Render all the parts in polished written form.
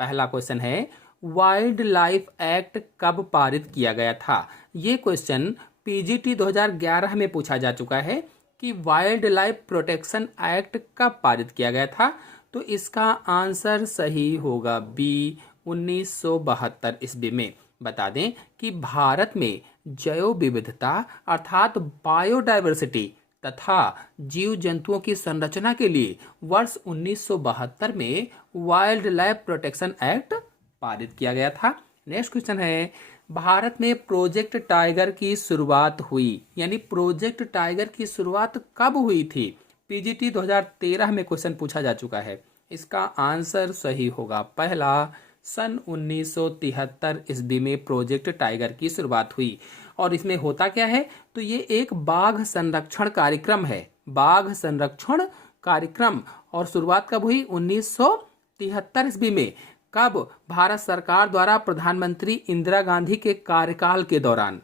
पहला क्वेश्चन है wild life act कब पारित किया गया था। ये क्वेश्चन पीजीटी 2011 में पूछा जा चुका है कि वाइल्ड लाइफ प्रोटेक्शन एक्ट कब पारित किया गया था। तो इसका आंसर सही होगा बी 1972 ईस्वी में। बता दें कि भारत में जैव विविधता अर्थात बायोडायवर्सिटी तथा जीव जंतुओं की संरचना के लिए वर्ष 1972 में वाइल्ड लाइफ प्रोटेक्शन एक्ट पारित किया गया था। नेक्स्ट क्वेश्चन है भारत में प्रोजेक्ट टाइगर की शुरुआत हुई, यानी प्रोजेक्ट टाइगर की शुरुआत कब हुई थी। पीजीटी 2013 में क्वेश्चन पूछा जा चुका है। इसका आंसर सही होगा पहला, सन 1973 ईस्वी में प्रोजेक्ट टाइगर की शुरुआत हुई। और इसमें होता क्या है, तो ये एक बाघ संरक्षण कार्यक्रम है, बाघ संरक्षण कार्यक्रम। और शुरुआत कब हुई, 1973 ईस्वी में। कब, भारत सरकार द्वारा प्रधानमंत्री इंदिरा गांधी के कार्यकाल के दौरान।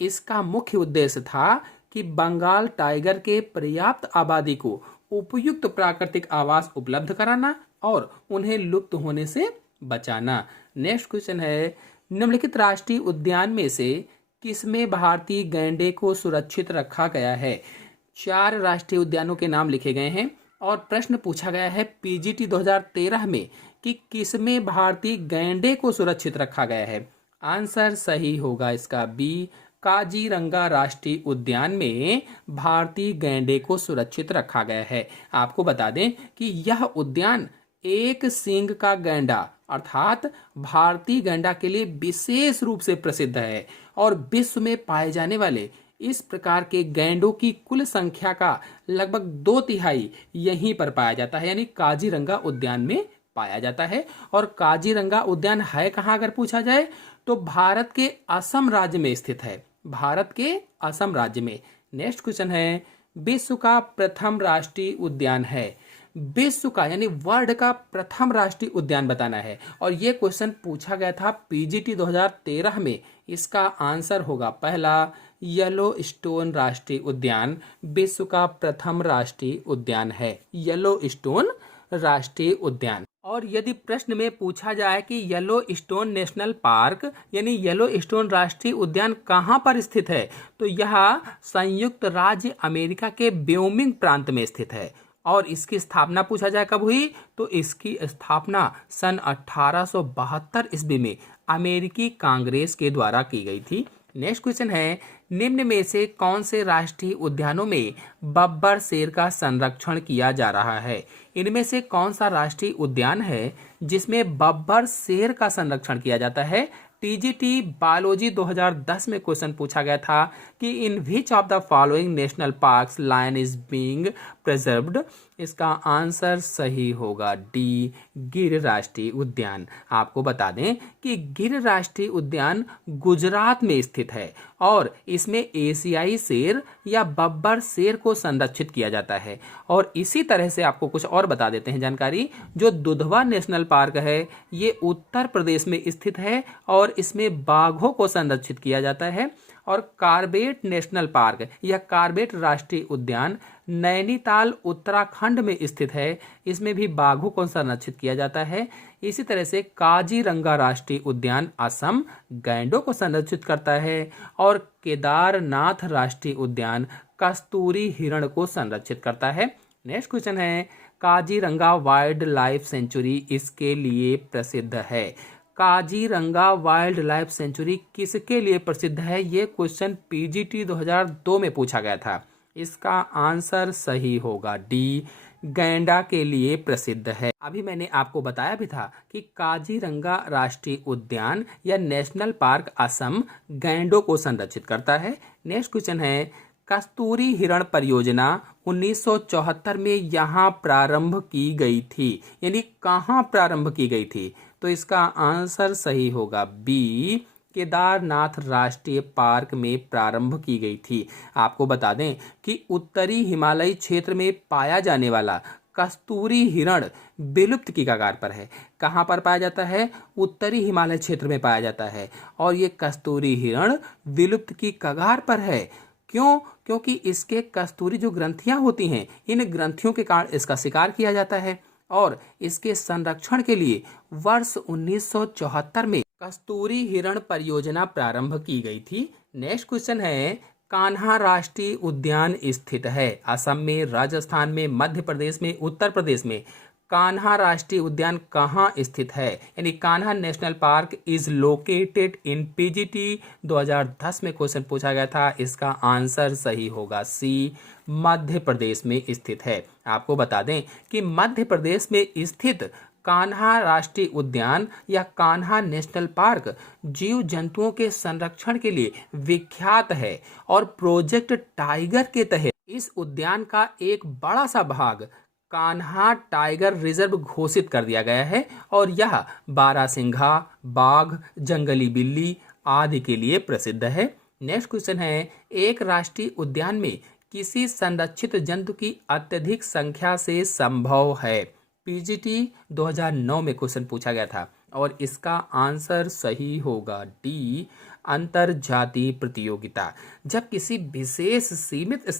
इसका मुख्य उद्देश्य था कि बंगाल टाइगर के पर्याप्त आबादी को उपयुक्त प्राकृतिक आवास उपलब्ध कराना और उन्हें लुप्त होने से बचाना। नेक्स्ट क्वेश्चन है निम्नलिखित राष्ट्रीय उद्यान में से किसमें भारतीय गैंडे को सुरक्षित रखा गया है। 4 राष्ट्रीय उद्यानों के नाम लिखे गए हैं और प्रश्न पूछा गया है पीजीटी 2013 में कि किसमें भारतीय गैंडे को सुरक्षित रखा गया है। आंसर सही होगा इसका बी, काजीरंगा राष्ट्रीय उद्यान में भारतीय गैंडे को सुरक्षित रखा गया है। आपको बता दें कि यह उद्यान एक सींग का गैंडा अर्थात भारतीय गैंडा के लिए विशेष रूप से प्रसिद्ध है और विश्व में पाए जाने वाले इस प्रकार के गैंडों की कुल संख्या का लगभग 2/3 यहीं पर पाया जाता है, यानी काजीरंगा उद्यान में पाया जाता है। और काजीरंगा उद्यान है कहाँ, अगर पूछा जाए तो भारत के असम राज्य में स्थित है, भारत के असम राज्य में। नेक्स्ट क्वेश्चन है विश्व का प्रथम राष्ट्रीय उद्यान है, विश्व का यानी वर्ल्ड का प्रथम राष्ट्रीय उद्यान बताना है। और यह क्वेश्चन पूछा गया था पीजीटी 2013 में। इसका आंसर होगा पहला, येलो स्टोन राष्ट्रीय उद्यान विश्व का प्रथम राष्ट्रीय उद्यान है, येलो स्टोन राष्ट्रीय उद्यान। और यदि प्रश्न में पूछा जाए कि येलो स्टोन नेशनल पार्क यानी येलो स्टोन राष्ट्रीय उद्यान कहां पर स्थित है, तो यह संयुक्त राज्य अमेरिका के व्योमिंग प्रांत में स्थित है। और इसकी स्थापना पूछा जाए कब हुई, तो इसकी स्थापना सन 1872 ईस्वी में अमेरिकी कांग्रेस के द्वारा की गई थी। नेक्स्ट क्वेश्चन है निम्न में से कौन से राष्ट्रीय उद्यानों में बब्बर शेर का संरक्षण किया जा रहा है। इनमें से कौन सा राष्ट्रीय उद्यान है जिसमें बब्बर शेर का संरक्षण किया जाता है। टीजीटी बायोलॉजी 2010 में क्वेश्चन पूछा गया था कि in which of the following national parks lion is being preserved. इसका आंसर सही होगा डी, गिर राष्ट्रीय उद्यान। आपको बता दें कि गिर राष्ट्रीय उद्यान गुजरात में स्थित है और इसमें एशियाई शेर या बब्बर शेर को संरक्षित किया जाता है। और इसी तरह से आपको कुछ और बता देते हैं जानकारी, जो दुधवा नेशनल पार्क है ये उत्तर प्रदेश में स्थित है और इसमें बाघों को संरक्षित किया जाता है। और कार्बेट नेशनल पार्क या कार्बेट राष्ट्रीय उद्यान नैनीताल उत्तराखंड में स्थित है, इसमें भी बाघों को संरक्षित किया जाता है। इसी तरह से काजीरंगा राष्ट्रीय उद्यान असम गैंडों को संरक्षित करता है और केदारनाथ राष्ट्रीय उद्यान कस्तूरी हिरण को संरक्षित करता है। नेक्स्ट क्वेश्चन है काजीरंगा वाइल्ड लाइफ सेंचुरी इसके लिए प्रसिद्ध है। काजीरंगा वाइल्ड लाइफ सेंचुरी किसके लिए प्रसिद्ध है, ये क्वेश्चन पीजीटी 2002 में पूछा गया था। इसका आंसर सही होगा डी, गैंडा के लिए प्रसिद्ध है। अभी मैंने आपको बताया भी था कि काजीरंगा राष्ट्रीय उद्यान या नेशनल पार्क असम गैंडों को संरक्षित करता है। नेक्स्ट क्वेश्चन है कस्तूरी हिरण परियोजना 1974 में यहाँ प्रारंभ की गई थी, यानी कहाँ प्रारंभ की गई थी, तो इसका आंसर सही होगा बी, केदारनाथ राष्ट्रीय पार्क में प्रारंभ की गई थी। आपको बता दें कि उत्तरी हिमालयी क्षेत्र में पाया जाने वाला कस्तूरी हिरण विलुप्त की कगार पर है। कहाँ पर पाया जाता है, उत्तरी हिमालय क्षेत्र में पाया जाता है और ये कस्तूरी हिरण विलुप्त की कगार पर है। क्यों, क्योंकि इसके कस्तूरी जो ग्रंथियां होती हैं इन ग्रंथियों के कारण इसका शिकार किया जाता है और इसके संरक्षण के लिए वर्ष 1974 में कस्तूरी हिरण परियोजना प्रारंभ की गई थी। नेक्स्ट क्वेश्चन है, कान्हा राष्ट्रीय उद्यान स्थित है असम में, राजस्थान में, मध्य प्रदेश में, उत्तर प्रदेश में। कान्हा राष्ट्रीय उद्यान कहाँ स्थित है? यानी Kanha national park is located in PGT 2010 में क्वेश्चन पूछा गया था। इसका आंसर सही होगा सी, मध्य प्रदेश में स्थित है। आपको बता दें कि मध्य प्रदेश में स्थित कान्हा राष्ट्रीय उद्यान या कान्हा नेशनल पार्क जीव जंतुओं के संरक्षण के लिए विख्यात है और प्रोजेक्ट टाइगर के तहत इस उद्यान का एक बड़ा सा भाग कान्हा टाइगर रिजर्व घोषित कर दिया गया है और यह बारहसिंघा, बाघ, जंगली बिल्ली आदि के लिए प्रसिद्ध है। नेक्स्ट क्वेश्चन है, एक राष्ट्रीय उद्यान में किसी संरक्षित जंतु की अत्यधिक संख्या से संभव है? पीजीटी 2009 में क्वेश्चन पूछा गया था और इसका आंसर सही होगा डी, अंतरजातीय प्रतियोगिता। जब किसी विशेष सीमित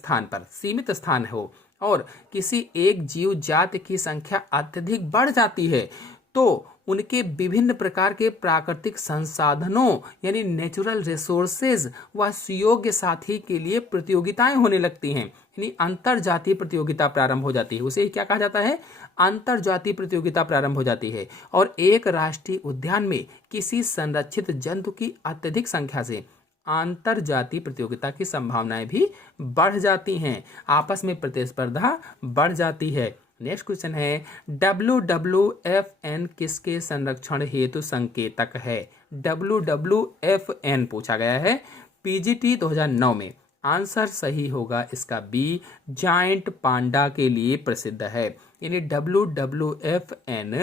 स्थान हो और किसी एक जीव जाति की संख्या अत्यधिक बढ़ जाती है तो उनके विभिन्न प्रकार के प्राकृतिक संसाधनों यानी नेचुरल रिसोर्सेज व सुयोग्य साथी के लिए प्रतियोगिताएं होने लगती हैं, यानी अंतरजातीय प्रतियोगिता प्रारंभ हो जाती है। उसे क्या कहा जाता है? अंतरजातीय प्रतियोगिता प्रारंभ हो जाती है। और एक राष्ट्रीय उद्यान में किसी संरक्षित जंतु की अत्यधिक संख्या से अंतरजातीय प्रतियोगिता की संभावनाएं भी बढ़ जाती हैं, आपस में प्रतिस्पर्धा बढ़ जाती है। नेक्स्ट क्वेश्चन है, WWFN किसके संरक्षण हेतु संकेतक है? WWFN पूछा गया है पीजीटी 2009 में। आंसर सही होगा इसका बी, जायंट पांडा के लिए प्रसिद्ध है। यानी WWFN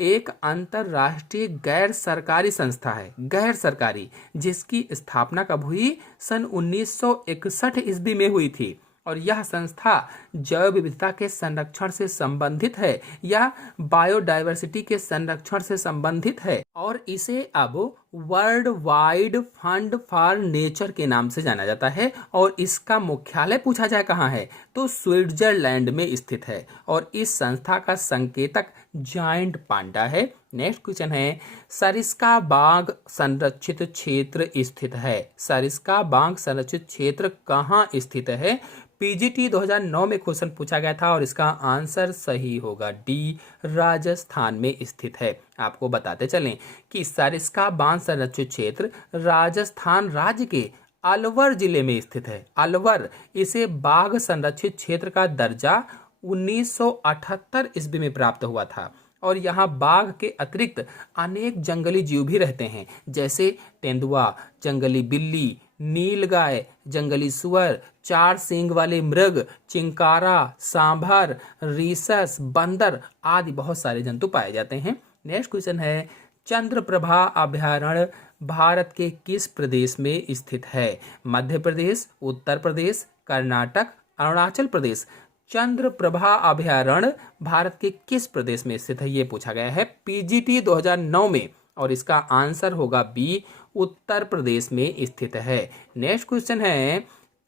एक अंतरराष्ट्रीय गैर सरकारी संस्था है, गैर सरकारी, जिसकी स्थापना कब हुई? सन 1961 ईस्वी में हुई थी और यह संस्था जैव विविधता के संरक्षण से संबंधित है या बायोडायवर्सिटी के संरक्षण से संबंधित है और इसे अब world wide fund for nature के नाम से जाना जाता है। और इसका मुख्यालय पूछा जाए कहाँ है तो स्विट्जरलैंड में स्थित है और इस संस्था का संकेतक जायंट पांडा है। नेक्स्ट क्वेश्चन है, सरिस्का बाघ संरक्षित क्षेत्र स्थित है? सरिस्का बाघ संरक्षित क्षेत्र कहाँ स्थित है? पीजीटी 2009 में क्वेश्चन पूछा गया था और इसका आंसर सही होगा डी, राजस्थान में स्थित है। आपको बताते चलें कि सरिस्का बाघ संरक्षित क्षेत्र राजस्थान राज्य के अलवर जिले में स्थित है। अलवर, इसे बाघ संरक्षित क्षेत्र का दर्जा 1978 ईस्वी में प्राप्त हुआ था और यहाँ बाघ के अतिरिक्त अनेक जंगली जीव भी रहते हैं, जैसे तेंदुआ, जंगली बिल्ली, नीलगाय, जंगली सुअर, चार सींग वाले मृग, चिंकारा, सांभर, रीसस, बंदर आदि बहुत सारे जंतु पाए जाते हैं। नेक्स्ट क्वेश्चन है, चंद्रप्रभा अभयारण्य भारत के किस प्रदेश में स्थित है? मध्य प्रदेश, उत्तर प्रदेश, कर्नाटक, अरुणाचल प्रदेश। चंद्रप्रभा अभयारण्य भारत के किस प्रदेश में स्थित है ये पूछा गया है पीजीटी 2009 में और इसका आंसर होगा बी, उत्तर प्रदेश में स्थित है। नेक्स्ट क्वेश्चन है,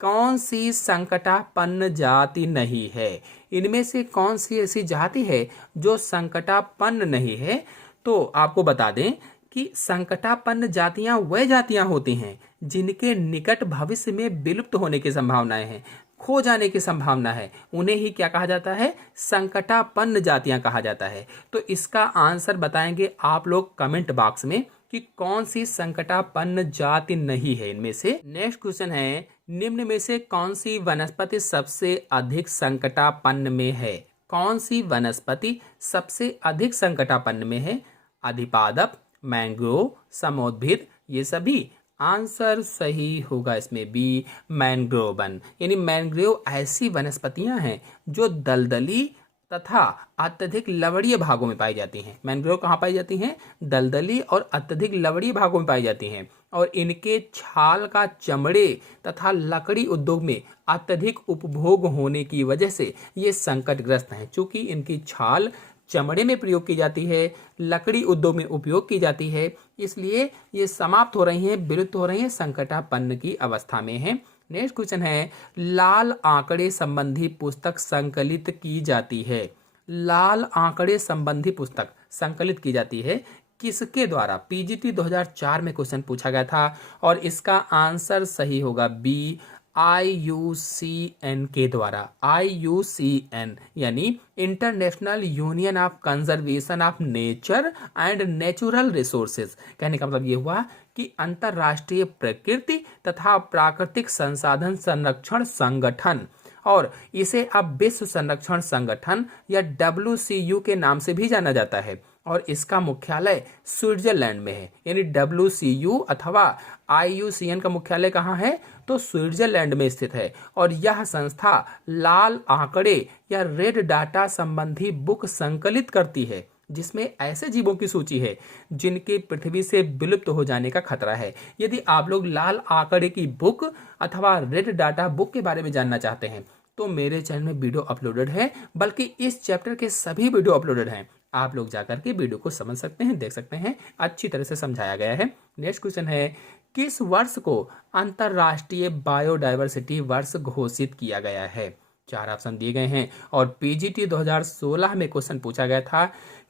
कौन सी संकटापन्न जाति नहीं है? इनमें से कौन सी ऐसी जाति है जो संकटापन्न नहीं है? तो आपको बता दें कि संकटापन्न जातियां वह जातियां होती हैं जिनके निकट भविष्य में विलुप्त होने की संभावनाएं हैं, खो जाने की संभावना है, उन्हें ही क्या कहा जाता है? संकटापन्न जातियां कहा जाता है। तो इसका आंसर बताएंगे आप लोग कमेंट बॉक्स में कि कौन सी संकटापन्न जाति नहीं है इनमें से। नेक्स्ट क्वेश्चन है, निम्न में से कौन सी वनस्पति सबसे अधिक संकटापन्न में है? कौन सी वनस्पति सबसे अधिक संकटापन्न में है? अधिपादप, मैंग्रोव, समोद्भिद, ये सभी। आंसर सही होगा इसमें बी, मैंग्रोव वन। यानी मैंग्रोव ऐसी वनस्पतियां हैं जो दलदली तथा अत्यधिक लवणीय भागों में पाई जाती हैं। मैंग्रोव कहाँ पाई जाती हैं? दलदली और अत्यधिक लवणीय भागों में पाई जाती हैं और इनके छाल का चमड़े तथा लकड़ी उद्योग में अत्यधिक उपभोग होने की वजह से ये संकटग्रस्त हैं। चूंकि इनकी छाल चमड़े में प्रयोग की जाती है, लकड़ी उद्योग में उपयोग की जाती है, इसलिए ये समाप्त हो रही हैं, विलुप्त हो रही हैं, संकटापन्न की अवस्था में है। नेक्स्ट क्वेश्चन है, लाल आंकड़े संबंधी पुस्तक संकलित की जाती है? लाल आंकड़े संबंधी पुस्तक संकलित की जाती है किसके द्वारा? पीजीटी 2004 में क्वेश्चन पूछा गया था और इसका आंसर सही होगा बी, IUCN के द्वारा। IUCN यानी international union of conservation of nature and natural resources. कहने का मतलब ये हुआ कि अंतरराष्ट्रीय प्रकृति तथा प्राकृतिक संसाधन संरक्षण संगठन, और इसे अब विश्व संरक्षण संगठन या WCU के नाम से भी जाना जाता है, और इसका मुख्यालय स्विट्जरलैंड में है। यानी WCU अथवा IUCN का मुख्यालय कहाँ है? तो स्विट्जरलैंड में स्थित है। और यह संस्था लाल आंकड़े या रेड डाटा संबंधी बुक संकलित करती है, जिसमें ऐसे जीवों की सूची है जिनके पृथ्वी से विलुप्त हो जाने का खतरा है। यदि आप लोग लाल आंकड़े की बुक अथवा रेड डाटा बुक के बारे में जानना चाहते हैं तो मेरे चैनल में वीडियो अपलोडेड है, बल्कि इस चैप्टर के सभी वीडियो अपलोडेड हैं। आप लोग जाकर के वीडियो को समझ सकते हैं, देख सकते हैं, अच्छी तरह से समझाया गया है। नेक्स्ट क्वेश्चन है, किस वर्ष को अंतरराष्ट्रीय बायोडायवर्सिटी वर्ष घोषित किया गया है? 4 ऑप्शन दिए गए हैं और पीजीटी 2016 में क्वेश्चन पूछा गया था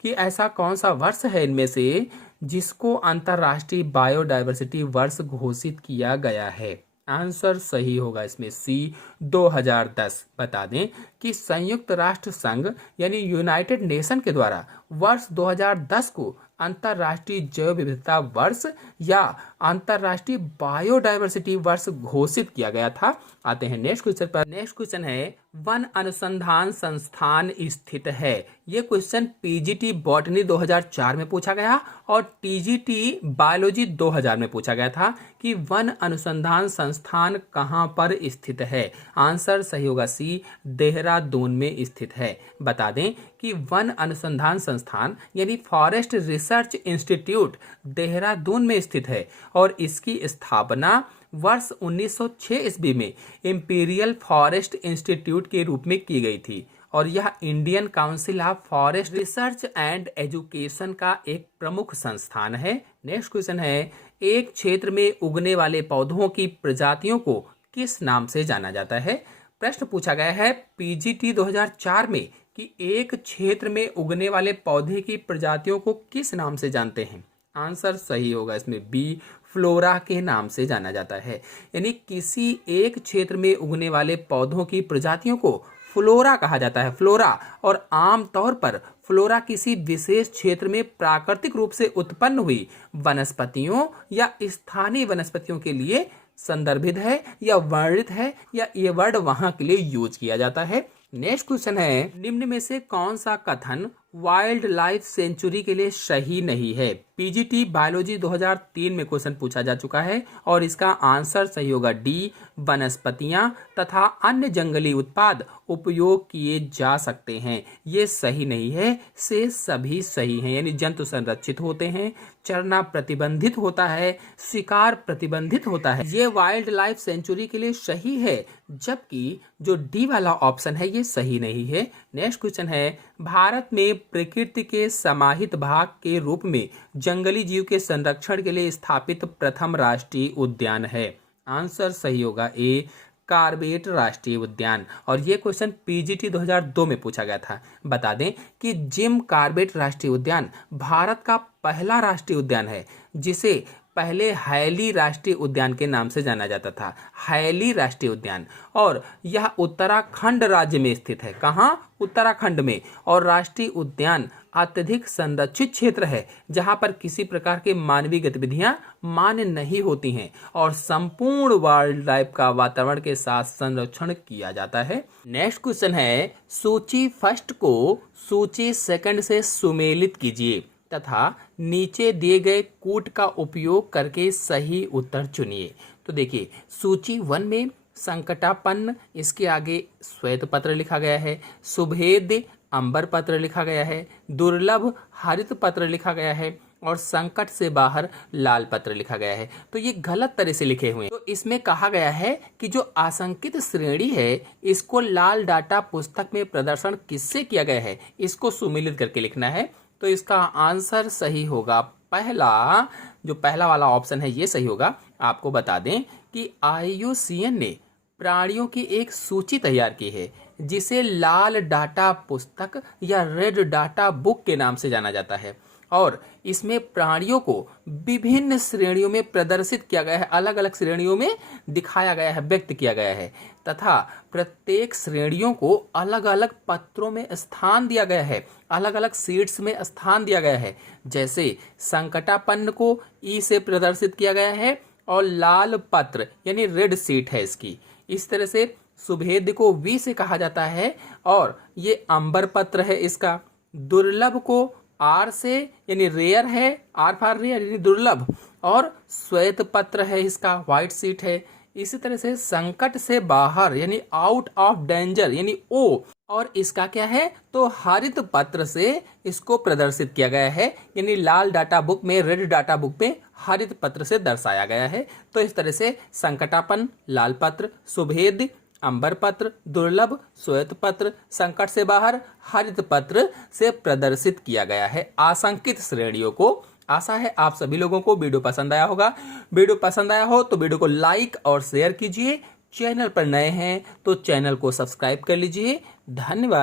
कि ऐसा कौन सा वर्ष है इनमें से जिसको अंतरराष्ट्रीय बायोडायवर्सिटी वर्ष घोषित किया गया है? आंसर सही होगा इसमें सी, 2010। बता दें कि संयुक्त राष्ट्र संघ यानी यूनाइटेड नेशन के द्वारा वर्ष 2010 को अंतरराष्ट्रीय जैव विविधता वर्ष या अंतरराष्ट्रीय बायोडायवर्सिटी वर्ष घोषित किया गया था। आते हैं नेक्स्ट क्वेश्चन पर। नेक्स्ट क्वेश्चन है, वन अनुसंधान संस्थान स्थित है? ये क्वेश्चन पीजीटी बॉटनी 2004 में पूछा गया और टीजीटी बायोलॉजी 2000 में पूछा गया था कि वन अनुसंधान संस्थान कहां पर स्थित है? आंसर सही होगा सी, देहरादून में स्थित है। बता दें कि वन अनुसंधान संस्थान यानी फॉरेस्ट रिसर्च इंस्टीट्यूट देहरादून में स्थित है और इसकी स्थापना वर्ष 1906 ईस्वी में इंपीरियल फॉरेस्ट इंस्टीट्यूट के रूप में की गई थी और यह Indian council of forest research and education का एक प्रमुख संस्थान है। नेक्स्ट क्वेश्चन है, एक क्षेत्र में उगने वाले पौधों की प्रजातियों को किस नाम से जाना जाता है? प्रश्न पूछा गया है पीजीटी 2004 में कि एक क्षेत्र में उगने वाले पौधे की प्रजातियों को किस नाम से जानते हैं? आंसर सही होगा इसमें बी, फ्लोरा के नाम से जाना जाता है। यानी किसी एक क्षेत्र में उगने वाले पौधों की प्रजातियों को फ्लोरा कहा जाता है, फ्लोरा। और आमतौर पर फ्लोरा किसी विशेष क्षेत्र में प्राकृतिक रूप से उत्पन्न हुई वनस्पतियों या स्थानीय वनस्पतियों के लिए संदर्भित है या वर्णित है, या ये वर्ड वहां के लिए यूज किया जाता है। नेक्स्ट क्वेश्चन है, निम्न में से कौन सा कथन वाइल्ड लाइफ सेंचुरी के लिए सही नहीं है? पीजीटी बायोलॉजी 2003 में क्वेश्चन पूछा जा चुका है और इसका आंसर सही होगा डी, वनस्पतियां तथा अन्य जंगली उत्पाद उपयोग किए जा सकते हैं। ये सही नहीं है, से सभी सही हैं। यानी जंतु संरक्षित होते हैं, चरना प्रतिबंधित होता है, शिकार प्रतिबंधित होता है, ये वाइल्ड लाइफ सेंचुरी के लिए सही है, जबकि जो डी वाला ऑप्शन है ये सही नहीं है। नेक्स्ट क्वेश्चन है, भारत में प्रकृति के समाहित भाग के रूप में जंगली जीव के संरक्षण के लिए स्थापित प्रथम राष्ट्रीय उद्यान है? आंसर सही होगा ए, कार्बेट राष्ट्रीय उद्यान। और ये क्वेश्चन पीजीटी 2002 में पूछा गया था। बता दें कि जिम कार्बेट राष्ट्रीय उद्यान भारत का पहला राष्ट्रीय उद्यान है जिसे पहले हैली राष्ट्रीय उद्यान के नाम से जाना जाता था, हैली राष्ट्रीय उद्यान। और यह उत्तराखंड राज्य में स्थित है। कहाँ? उत्तराखंड में। और राष्ट्रीय उद्यान अत्यधिक संरक्षित क्षेत्र है जहां पर किसी प्रकार के मानवीय गतिविधियां मान्य नहीं होती हैं और संपूर्ण वाइल्ड लाइफ का वातावरण के साथ संरक्षण किया जाता है। नेक्स्ट क्वेश्चन है, सूची फर्स्ट को सूची सेकंड से सुमेलित कीजिए तथा नीचे दिए गए कूट का उपयोग करके सही उत्तर चुनिए। तो देखिए, सूची 1 में संकटापन्न, इसके आगे श्वेत पत्र लिखा गया है, सुभेद अंबर पत्र लिखा गया है, दुर्लभ हरित पत्र लिखा गया है और संकट से बाहर लाल पत्र लिखा गया है। तो ये गलत तरह से लिखे हुए हैं। तो इसमें कहा गया है कि जो आशंकित श्रेणी है इसको लाल डाटा पुस्तक में प्रदर्शन किससे किया गया है, इसको सुमेलित करके लिखना है। तो इसका आंसर सही होगा पहला, जो पहला वाला ऑप्शन है ये सही होगा। आपको बता दें कि IUCN ने प्राणियों की एक सूची तैयार की है जिसे लाल डाटा पुस्तक या रेड डाटा बुक के नाम से जाना जाता है। और इसमें प्राणियों को विभिन्न श्रेणियों में प्रदर्शित किया गया है, अलग अलग श्रेणियों में दिखाया गया है, व्यक्त किया गया है, तथा प्रत्येक श्रेणियों को अलग अलग पत्रों में स्थान दिया गया है, अलग अलग सीट्स में स्थान दिया गया है। जैसे संकटापन्न को ई से प्रदर्शित किया गया है और लाल पत्र यानी रेड सीट है इसकी। इस तरह से सुभेद को वी से कहा जाता है और ये अंबर पत्र है इसका। दुर्लभ को आर से यानी रेयर है, आर फॉर रेयर यानी दुर्लभ, और श्वेत पत्र है इसका, व्हाइट सीट है। इसी तरह से संकट से बाहर यानी आउट ऑफ डेंजर यानी ओ, और इसका क्या है तो हरित पत्र से इसको प्रदर्शित किया गया है, यानी लाल डाटा बुक में, रेड डाटा बुक में हरित पत्र से दर्शाया गया है। तो इस तरह से संकटापन लाल पत्र, सुभेद अंबर पत्र, दुर्लभ श्वेत पत्र, संकट से बाहर हरित पत्र से प्रदर्शित किया गया है आशंकित श्रेणियों को। आशा है आप सभी लोगों को वीडियो पसंद आया होगा। वीडियो पसंद आया हो तो वीडियो को लाइक और शेयर कीजिए। चैनल पर नए हैं तो चैनल को सब्सक्राइब कर लीजिए। धन्यवाद।